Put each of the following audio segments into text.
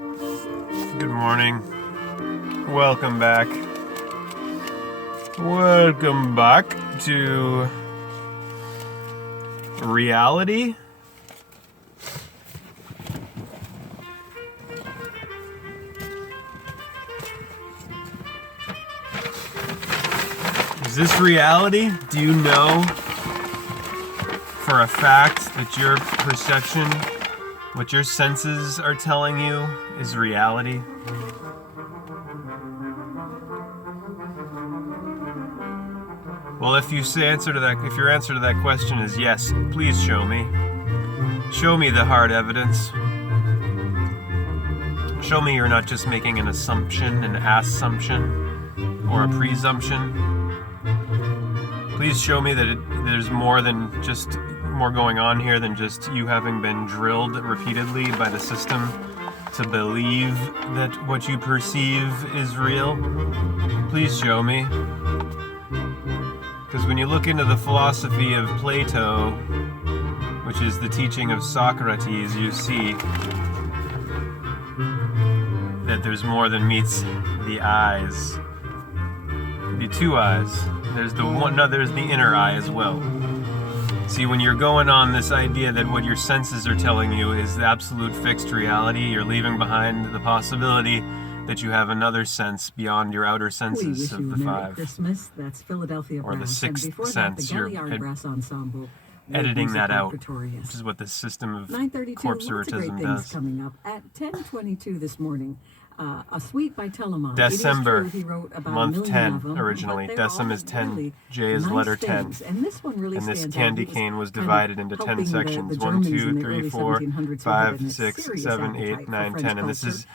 Good morning. Welcome back. Welcome back to reality. Is this reality? Do you know for a fact that your perception, what your senses are telling you, is reality? Well, if your answer to that question is yes, please show me. Show me the hard evidence. Show me you're not just making an assumption, an assumption, or a presumption. Please show me that there's more going on here than just you having been drilled repeatedly by the system to believe that what you perceive is real. Please show me. Because when you look into the philosophy of Plato, which is the teaching of Socrates, you see that there's more than meets the eyes. The two eyes. There's the inner eye as well. See, when you're going on this idea that what your senses are telling you is the absolute fixed reality, you're leaving behind the possibility that you have another sense beyond your outer senses of the five. Christmas. That's Philadelphia or the Brass. sixth And sense. That, the You're Brass Ensemble. editing that out, which is what the system of corpsoritism does. Coming up at 10:22 this morning. A suite by Telemon. December, he wrote about month 10 them, originally. Decem is 10, really J is nice letter things. 10. And this one really And this stands candy out. cane was divided into 10 sections. 1, 2, 3, 4, 5, 6, 7, 8, 9, 10. And this is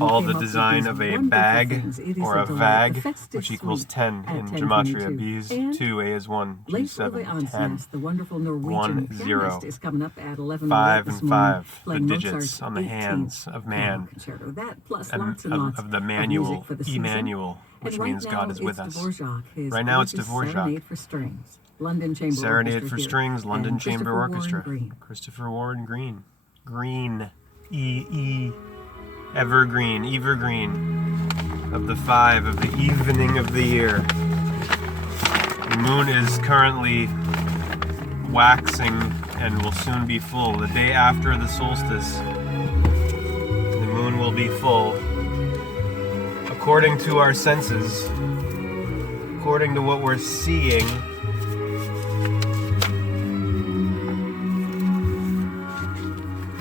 all the design of a bag or a vag, which equals 10 in gematria. B is 2, A is 1, G is 7, 10. The wonderful Norwegian 1, 0. is coming up at 11 5 and 5, the playing digits Mozart's on the hands of man, concerto. That plus and lots and lots of the of manual, music for the season. Emmanuel, which And right means now God is with it's us. Dvorak, his Right now it's gorgeous Dvorak. Serenade for Strings. London Chamber Serenade Orchestra for here. Strings, London And Chamber Christopher Warren Orchestra. Green. Christopher Warren Green. Green. E. Evergreen. Of the five, of the evening of the year. The moon is currently waxing and will soon be full. The day after the solstice, the moon will be full. According to our senses, according to what we're seeing,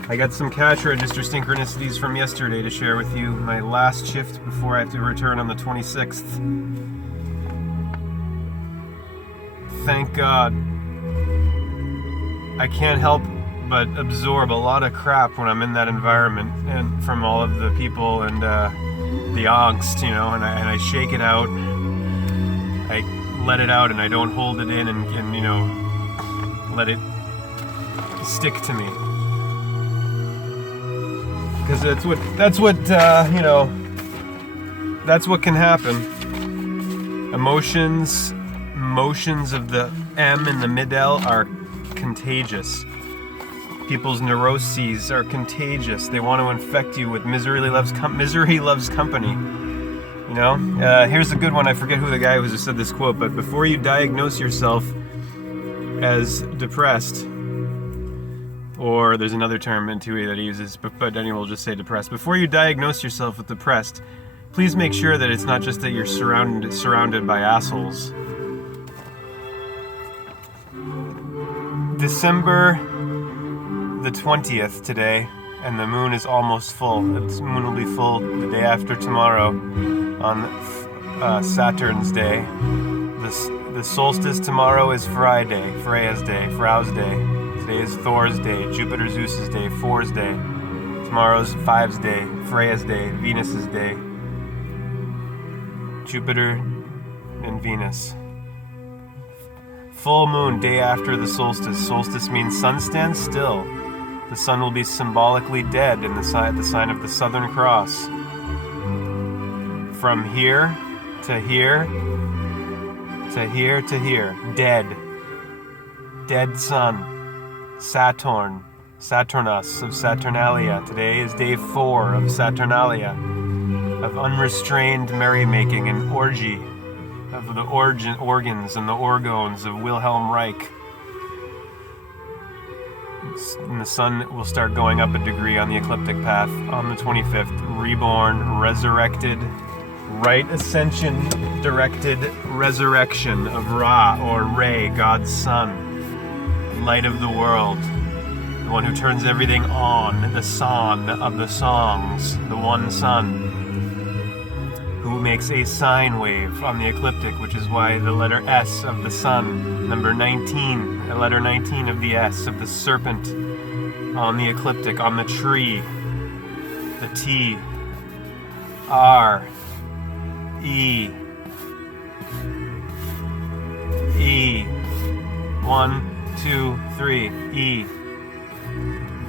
I got some cash register synchronicities from yesterday to share with you. My last shift before I have to return on the 26th. Thank God. I can't help but absorb a lot of crap when I'm in that environment, and from all of the people and the angst, and I shake it out. I let it out and I don't hold it in and let it stick to me. Because that's what can happen. Emotions of the M and the mid-L are contagious. People's neuroses are contagious. They want to infect you with misery loves company. Here's a good one. I forget who the guy who said this quote, but before you diagnose yourself as depressed, or there's another term in TUI that he uses, but anyway, we'll just say depressed. Before you diagnose yourself with depressed, please make sure that it's not just that you're surrounded by assholes. December the 20th today, and the moon is almost full. The moon will be full the day after tomorrow on Saturn's day. The solstice tomorrow is Friday, Freya's day, Frau's day. Today is Thor's day, Jupiter Zeus's day, Four's day. Tomorrow's Five's day, Freya's day, Venus's day. Jupiter and Venus. Full moon, day after the solstice. Solstice means sun stands still. The sun will be symbolically dead in the sign of the Southern Cross. From here to here to here to here. Dead. Dead sun. Saturn. Saturnus of Saturnalia. Today is day 4 of Saturnalia, of unrestrained merrymaking and orgy, of the organs and the orgones of Wilhelm Reich. And the sun will start going up a degree on the ecliptic path on the 25th. Reborn, resurrected, right ascension, directed resurrection of Ra or Re, God's Son, light of the world, the one who turns everything on, the son of the songs, the one sun, who makes a sine wave on the ecliptic, which is why the letter S of the sun, number 19, the letter 19 of the S of the serpent on the ecliptic, on the tree, the T, R, E, E, 1, 2, 3, E,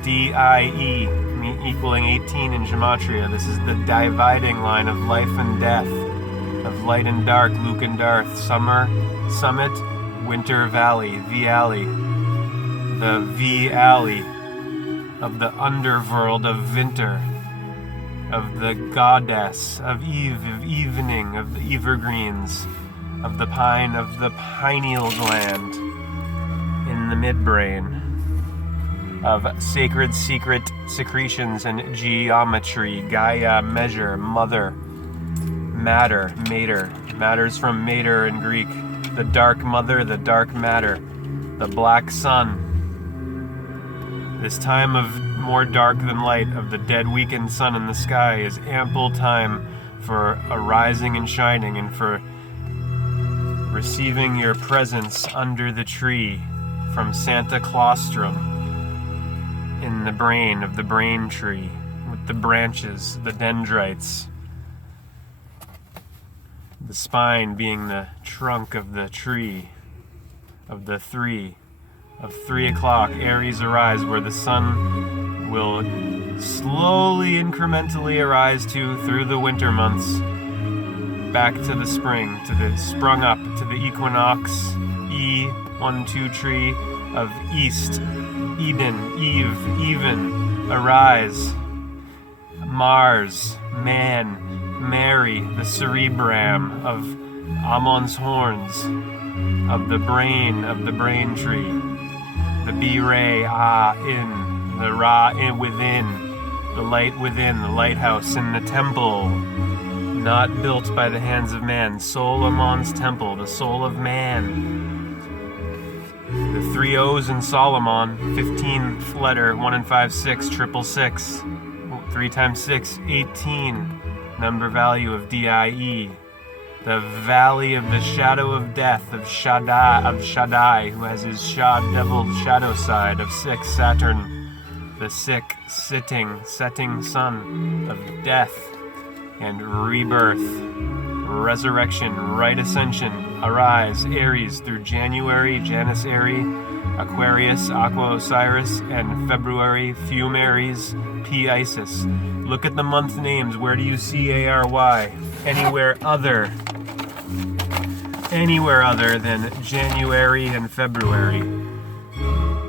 D-I-E, equaling 18 in gematria. This is the dividing line of life and death, of light and dark, Luke and Darth, summer, summit, winter, valley, V-alley, the V-alley of the underworld of winter, of the goddess, of Eve, of evening, of the evergreens, of the pine, of the pineal gland in the midbrain, of sacred secret secretions and geometry, Gaia, measure, mother, matter, mater, matters from mater in Greek, the dark mother, the dark matter, the black sun. This time of more dark than light, of the dead weakened sun in the sky, is ample time for a rising and shining, and for receiving your presence under the tree from Santa Claustrum, in the brain of the brain tree, with the branches, the dendrites, the spine being the trunk of the tree, of the 3, of 3 o'clock, Aries arise, where the sun will slowly, incrementally arise through the winter months, back to the spring, to the sprung up, to the equinox, E12 tree of East, Eden, Eve, even, arise, Mars, man, Mary, the cerebram of Ammon's horns, of the brain tree, the B-ray, in, the Ra, in, within, the light within, the lighthouse in the temple, not built by the hands of man, Solomon's temple, the soul of man. The 3 O's in Solomon, 15th letter, 1 and 5, 6, 666, 3 times 6, 18, number value of DIE. The valley of the shadow of death of Shaddai, who has his devil shadow side of 6, Saturn, the sick, setting sun of death and rebirth, resurrection, right ascension, arise, Aries through January, Janus Aries, Aquarius, Aqua Osiris, and February, Fume Aries, P Isis. Look at the month names. Where do you see ARY? Anywhere other than January and February.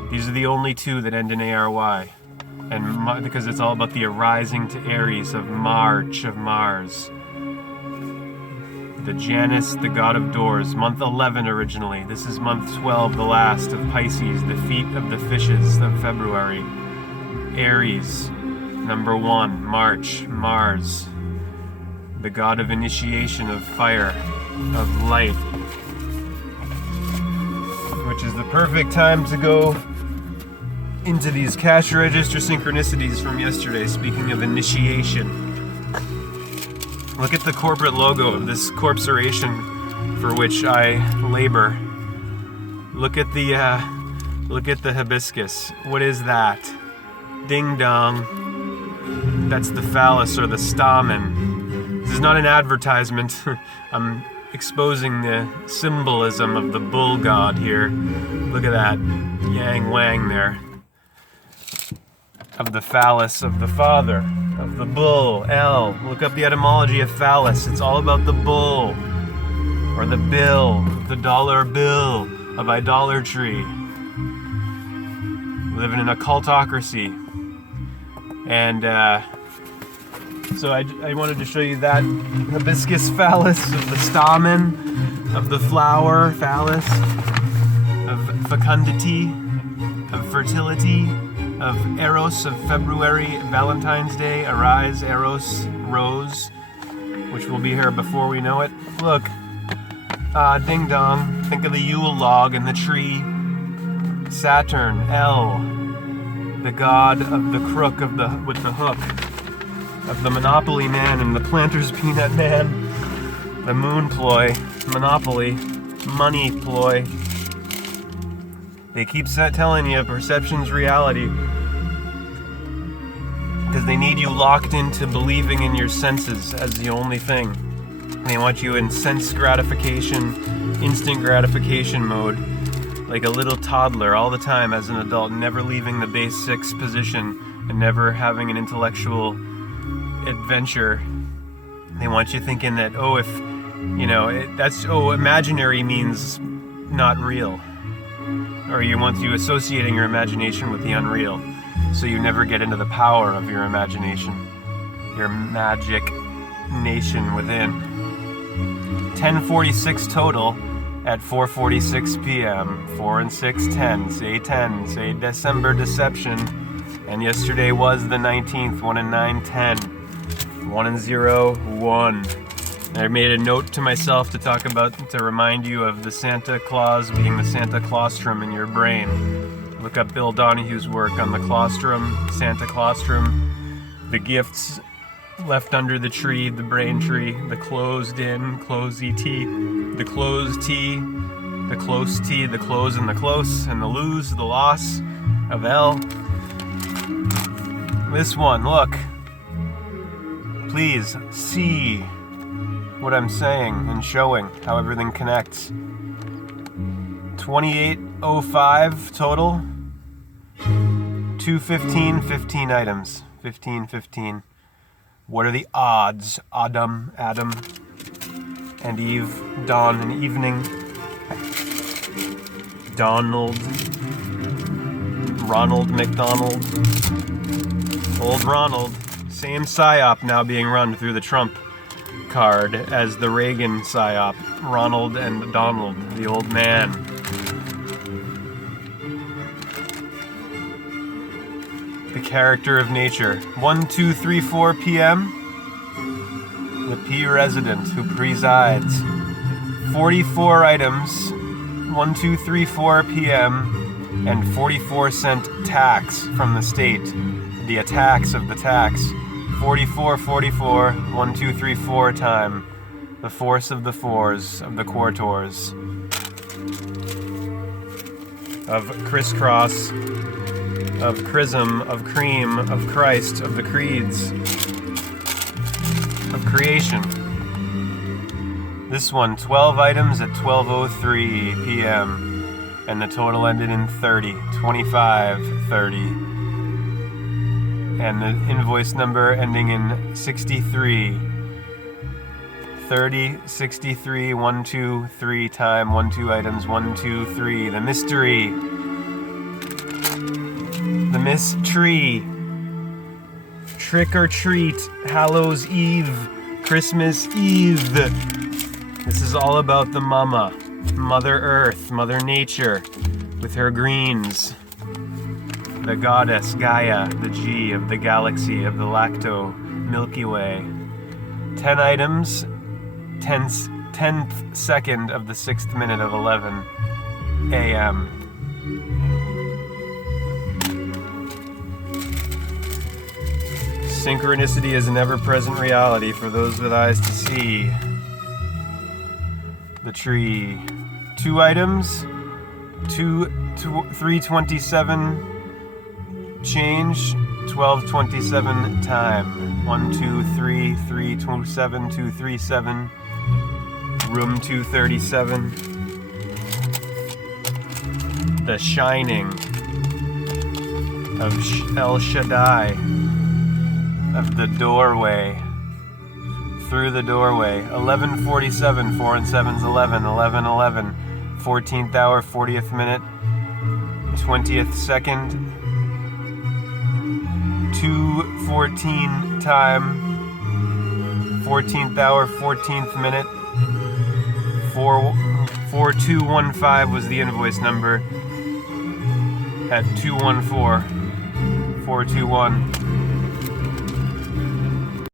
These are the only 2 that end in ARY. And because it's all about the arising to Aries of March, of Mars. The Janus, the god of doors, month 11 originally. This is month 12, the last of Pisces, the feet of the fishes of February. Aries, number 1, March, Mars, the god of initiation, of fire, of light, which is the perfect time to go into these cash register synchronicities from yesterday, speaking of initiation. Look at the corporate logo of this corporation for which I labor. Look at the hibiscus. What is that? Ding dong. That's the phallus or the stamen. This is not an advertisement. I'm exposing the symbolism of the bull god here. Look at that. Yang Wang there. Of the phallus of the father, of the bull, L. Look up the etymology of phallus. It's all about the bull, or the bill, the dollar bill of idolatry. We live in an occultocracy. And so I wanted to show you that hibiscus phallus of the stamen, of the flower phallus, of fecundity, of fertility, of Eros of February, Valentine's Day, arise, Eros, rose, which will be here before we know it. Look, ding dong, think of the Yule log and the tree. Saturn, L, the god of the crook with the hook, of the Monopoly man and the Planter's Peanut man, the moon ploy, Monopoly, money ploy. They keep telling you perception's reality because they need you locked into believing in your senses as the only thing. They want you in sense gratification, instant gratification mode, like a little toddler all the time as an adult, never leaving the base 6 position and never having an intellectual adventure. They want you thinking that, imaginary means not real. Or you want you associating your imagination with the unreal, so you never get into the power of your imagination, your magic nation within. 10:46 total at 4:46 p.m. 4 and 6, 10. Say 10. Say Dec-ember deception. And yesterday was the 19th. 1 and 9, 10. 1 and 0, 1. I made a note to myself to remind you of the Santa Claus being the Santa Claustrum in your brain. Look up Bill Donohue's work on the claustrum, Santa Claustrum, the gifts left under the tree, the brain tree, the closed in, closey T, the closed T, the close T, the close and the close, and the lose, the loss of L. This one, look. Please see what I'm saying and showing, how everything connects. 2805 total. 215, 15 items. 15. What are the odds? Adam and Eve, dawn and evening. Donald, Ronald McDonald, old Ronald. Same psyop now being run through the Trump card as the Reagan psyop, Ronald and Donald, the old man. The character of nature. 1, 2, 3, 4 p.m. The P resident who presides. 44 items. 1, 2, 3, 4 p.m. and 44-cent tax from the state. The attacks of the tax. 44, 1, 2, 3, 4 time. The force of the fours, of the quartors. Of crisscross, of chrism, of cream, of Christ, of the creeds, of creation. This one, 12 items at 12:03 p.m. and the total ended in 30, 25:30. And the invoice number ending in 63. 30, 63, 1, 2, 3 time, 1, 2 items, 1, 2, 3. The mystery. The mystery. Trick or treat. Hallows Eve. Christmas Eve. This is all about the mama. Mother Earth, Mother Nature, with her greens. The goddess Gaia, the G of the galaxy of the Lacto Milky Way. 10 items, 10th second of the 6th minute of 11 a.m. Synchronicity is an ever-present reality for those with eyes to see. The tree. 2 items, 327 change, 12:27 time. 1, 2, 3, 327, 237. Room 237. The Shining of El Shaddai, of the doorway. Through the doorway. 11:47, 4 and 7's 11, 11:11. 14th hour, 40th minute, 20th second. 2:14 time, 14th hour, 14th minute. 4215 was the invoice number at 214 421.